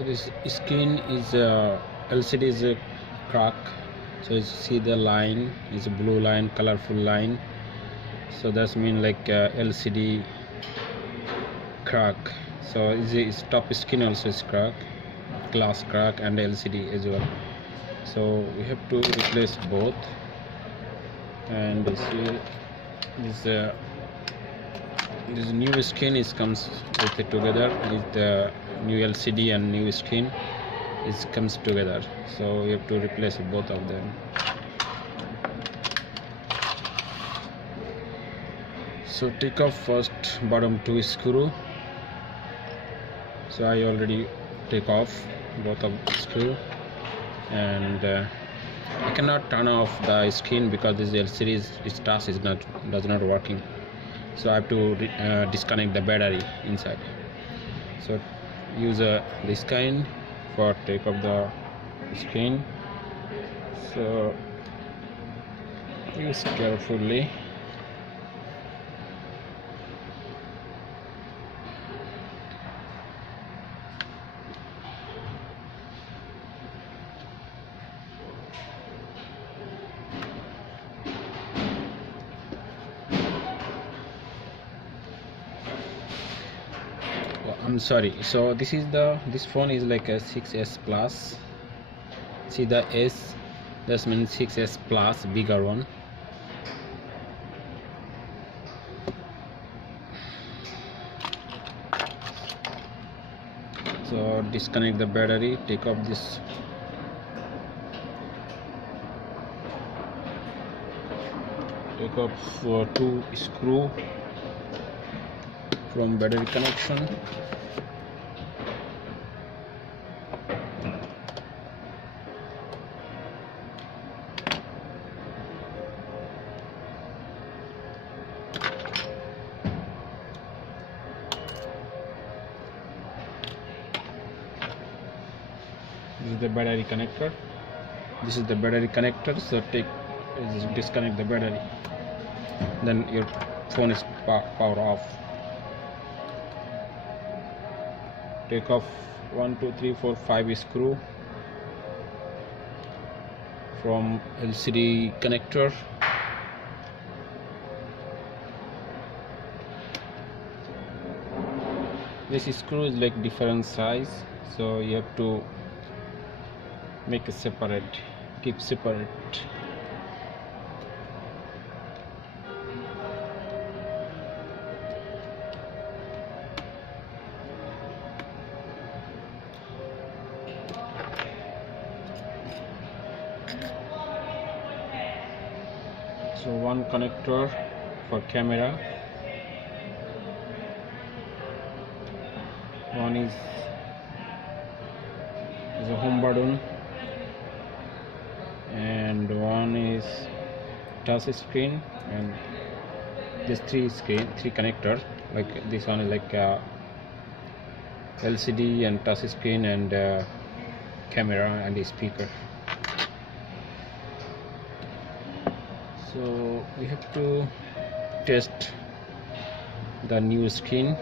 So this screen is LCD is a crack. So you see the line is a blue line, colorful line. So that's mean like LCD crack. So is top skin also is crack, glass crack and LCD as well. So we have to replace both. And see this new skin is comes with it together with the new LCD and new skin is comes together, so you have to replace both of them. So take off first bottom two screw. So I already take off both of the screw, and I cannot turn off the skin because this LCD touch is does not working. So I have to disconnect the battery inside. So use this kind for take off the screen. So use carefully. I'm sorry, so this phone is like a 6s plus. See the S, that means 6s plus, bigger one. So disconnect the battery, take off this two screw from battery connection. This is the battery connector. This is the battery connector. So disconnect the battery. Then your phone is power off. Take off 1, 2, 3, 4, 5 screw from LCD connector. This screw is like different size, so you have to make a separate, keep separate. So one connector for camera, one is a home button, and one is touch screen, and this three connectors. Like this one is like LCD and touch screen and camera and the speaker. So we have to test the new screen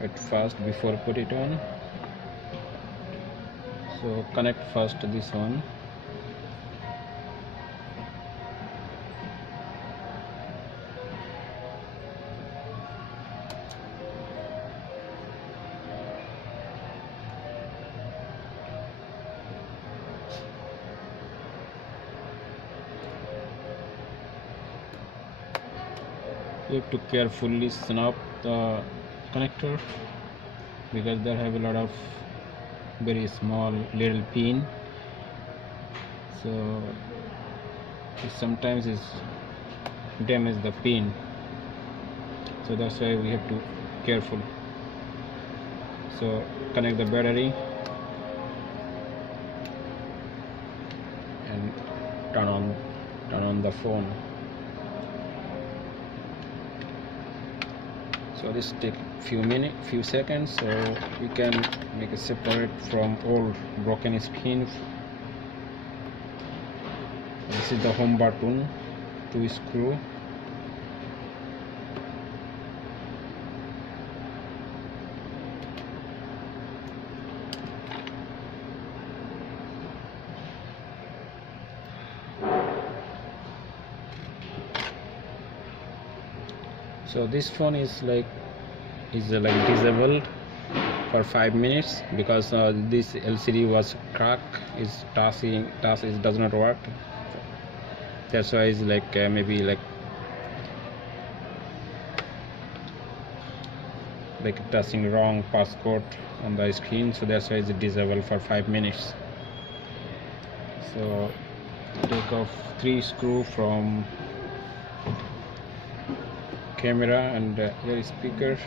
at first before put it on. So connect first this one. You have to carefully snap the connector because they have a lot of very small little pin, so sometimes it damage the pin, so that's why we have to careful. So connect the battery and turn on the phone. So this take few seconds, so we can make it separate from all broken skin. This is the home button, 2 screw. So this phone is like disabled for 5 minutes because this LCD was cracked. Its touch does not work. That's why it's like maybe like touching wrong passcode on the screen, so that's why it's disabled for 5 minutes. So take off 3 screw from camera and ear speaker.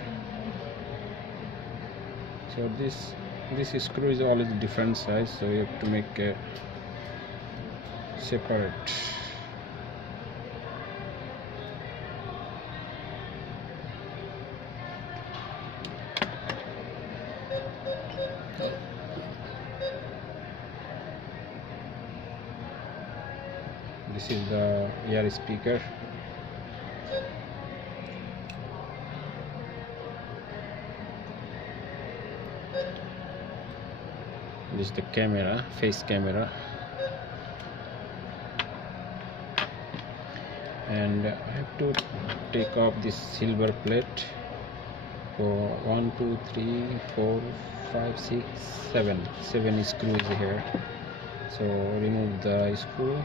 So this screw is always different size, so you have to make a separate. This is the ear speaker. This is the camera, face camera. And I have to take off this silver plate for 1 2 3 4 5 6 7 screws here. So remove the screw.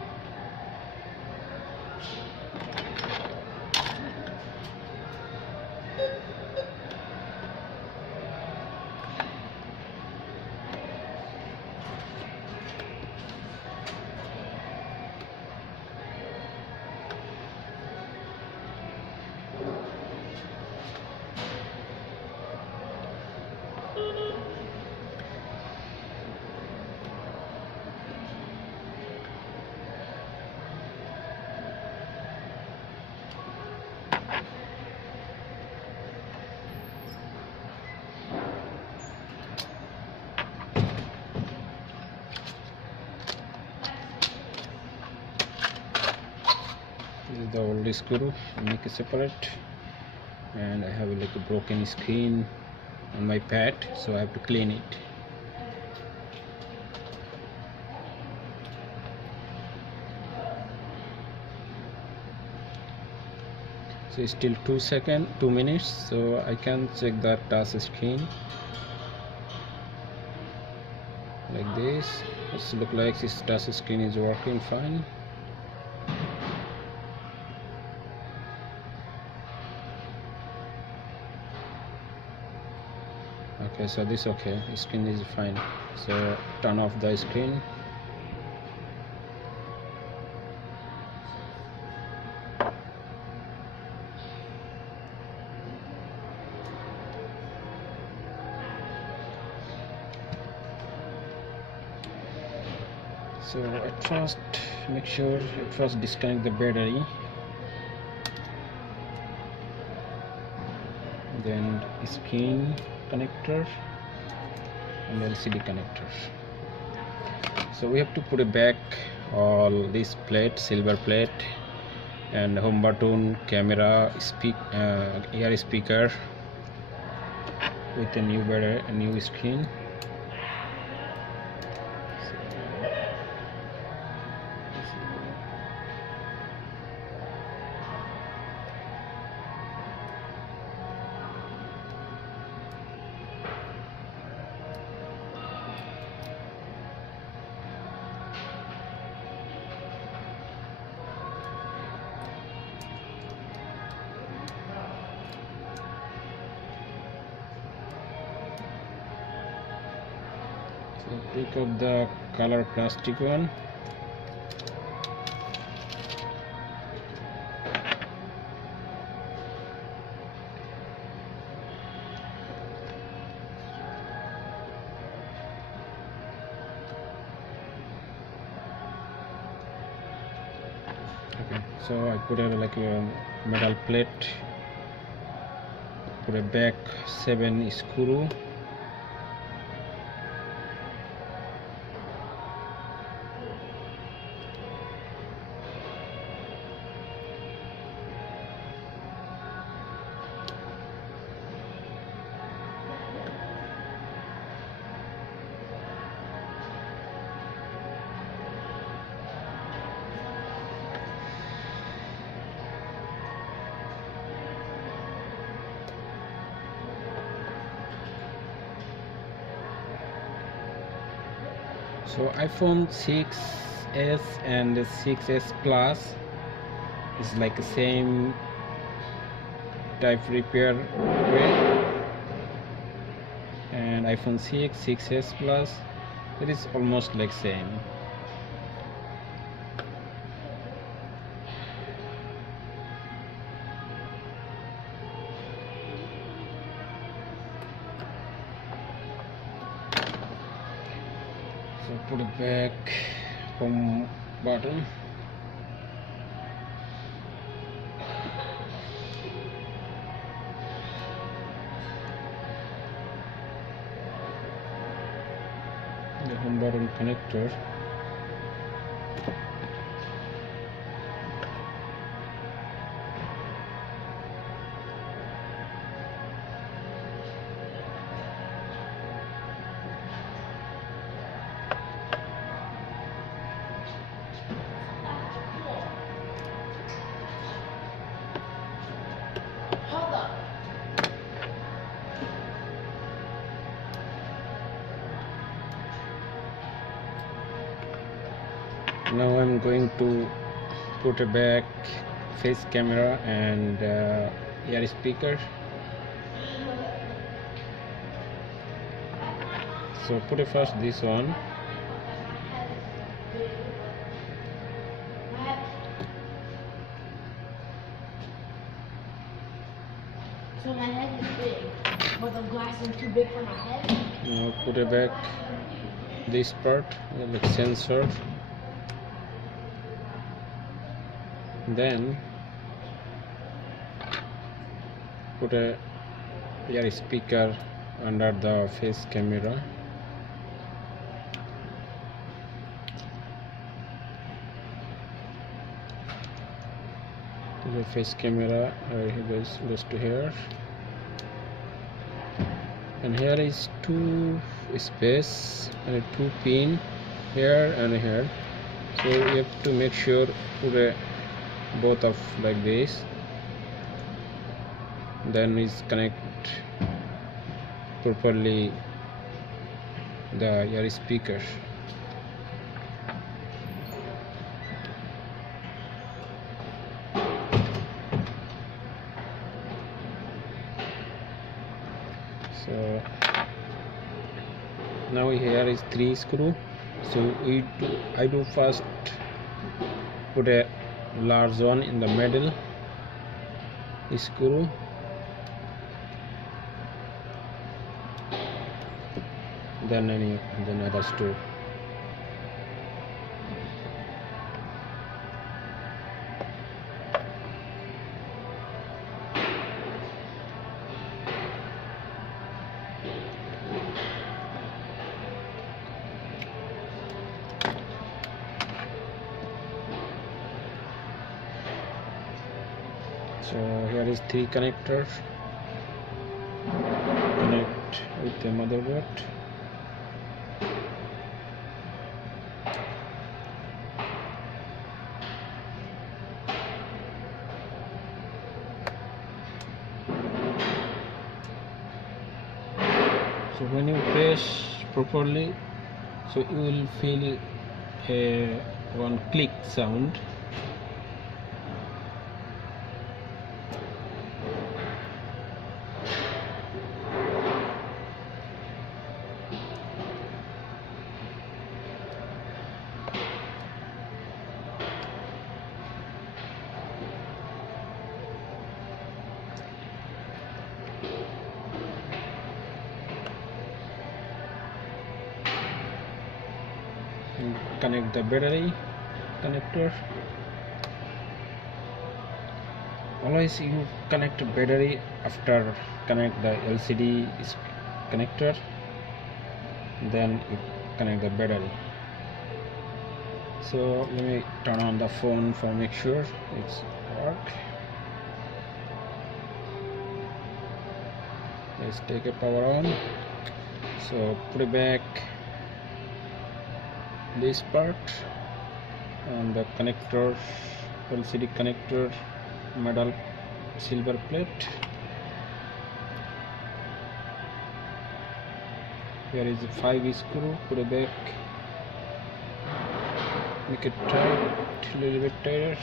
This is the old screw. Make it separate, and I have like a broken screen on my pad, so I have to clean it. So it's still 2 minutes, so I can check the touch screen like this. It looks like this touch screen is working fine. Okay, so this okay, screen is fine. So turn off the screen. So at first, make sure at first disconnect the battery, then screen connector and LCD connector. So we have to put it back all this plate, silver plate, and home button, camera, ear speaker with a new battery, a new screen. So pick up the color plastic one. Okay, so I put like a metal plate, put a back 7 screw. So iPhone 6s and 6s plus is like the same type repair way, and iPhone 6, 6s plus, it is almost like same. So put it back, home button. The home button connector. Now I'm going to put a back face camera and ear speaker. So put first this one. So my head is big, but the glass is too big for my head. Now put it back this part, like sensor. Then put a ear speaker under the face camera. The face camera goes to here, and here is two space and two pin here and here. So you have to make sure put both of like this, then is connect properly the ear speaker. So now here is 3 screw. So I do first put a large one in the middle screw, then others two. So here is 3 connectors, connect with the motherboard. So when you press properly, so you will feel a one click sound. Connect the battery connector. Always you connect battery after connect the LCD connector, then you connect the battery. So let me turn on the phone for make sure it's work. Let's take a power on. So put it back this part and the connector, LCD connector, metal silver plate. Here is a 5 screw, put it back make it tight, a little bit tighter.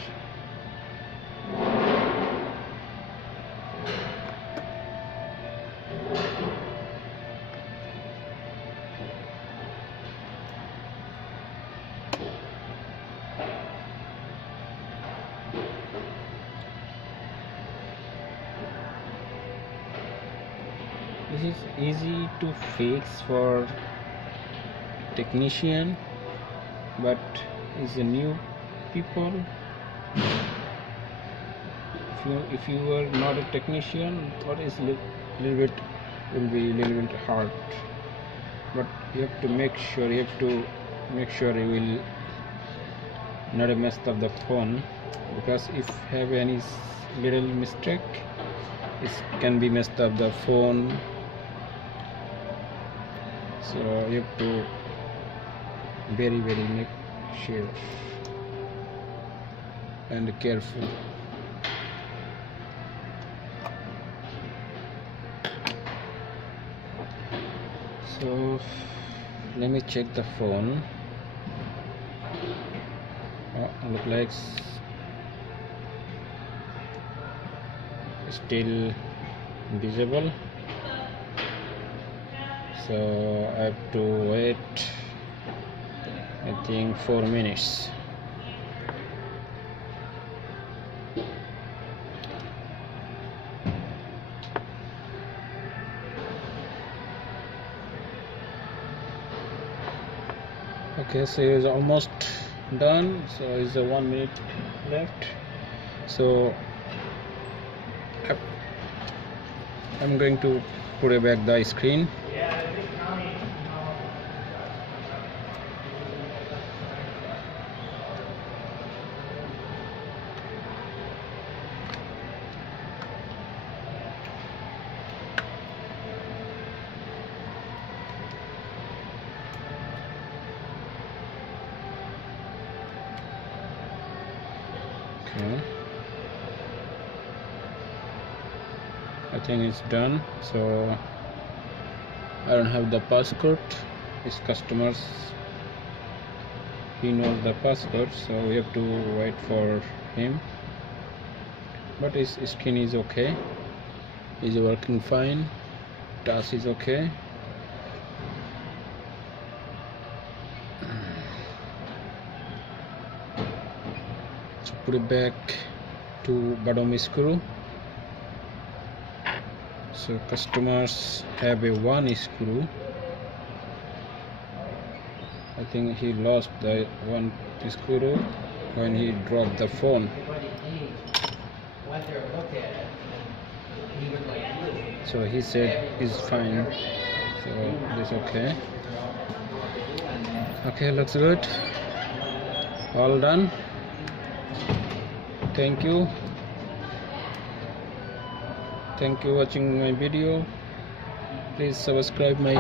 This is easy to fix for technician, but is a new people. If you are not a technician, what is little bit will be little bit hard, but you have to make sure you will not mess up the phone, because if have any little mistake, it can be messed up the phone. So you have to very make sure and careful. So let me check the phone. Look like still visible, so I have to wait, I think 4 minutes. Okay, so it's almost done, so it's a 1 minute left. So I'm going to put it back the screen. Okay, I think it's done. So I don't have the passcode. His customers, he knows the passcode, so we have to wait for him. But his skin is okay, is working fine, touch is okay. So put it back to bottom screw. So customers have a one screw. I think he lost the one screw when he dropped the phone. So he said it's fine. So it's okay. Okay, looks good. All done. Thank you watching my video. Please subscribe my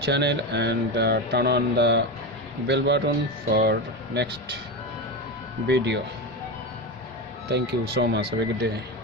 channel and turn on the bell button for next video. Thank you so much. Have a good day.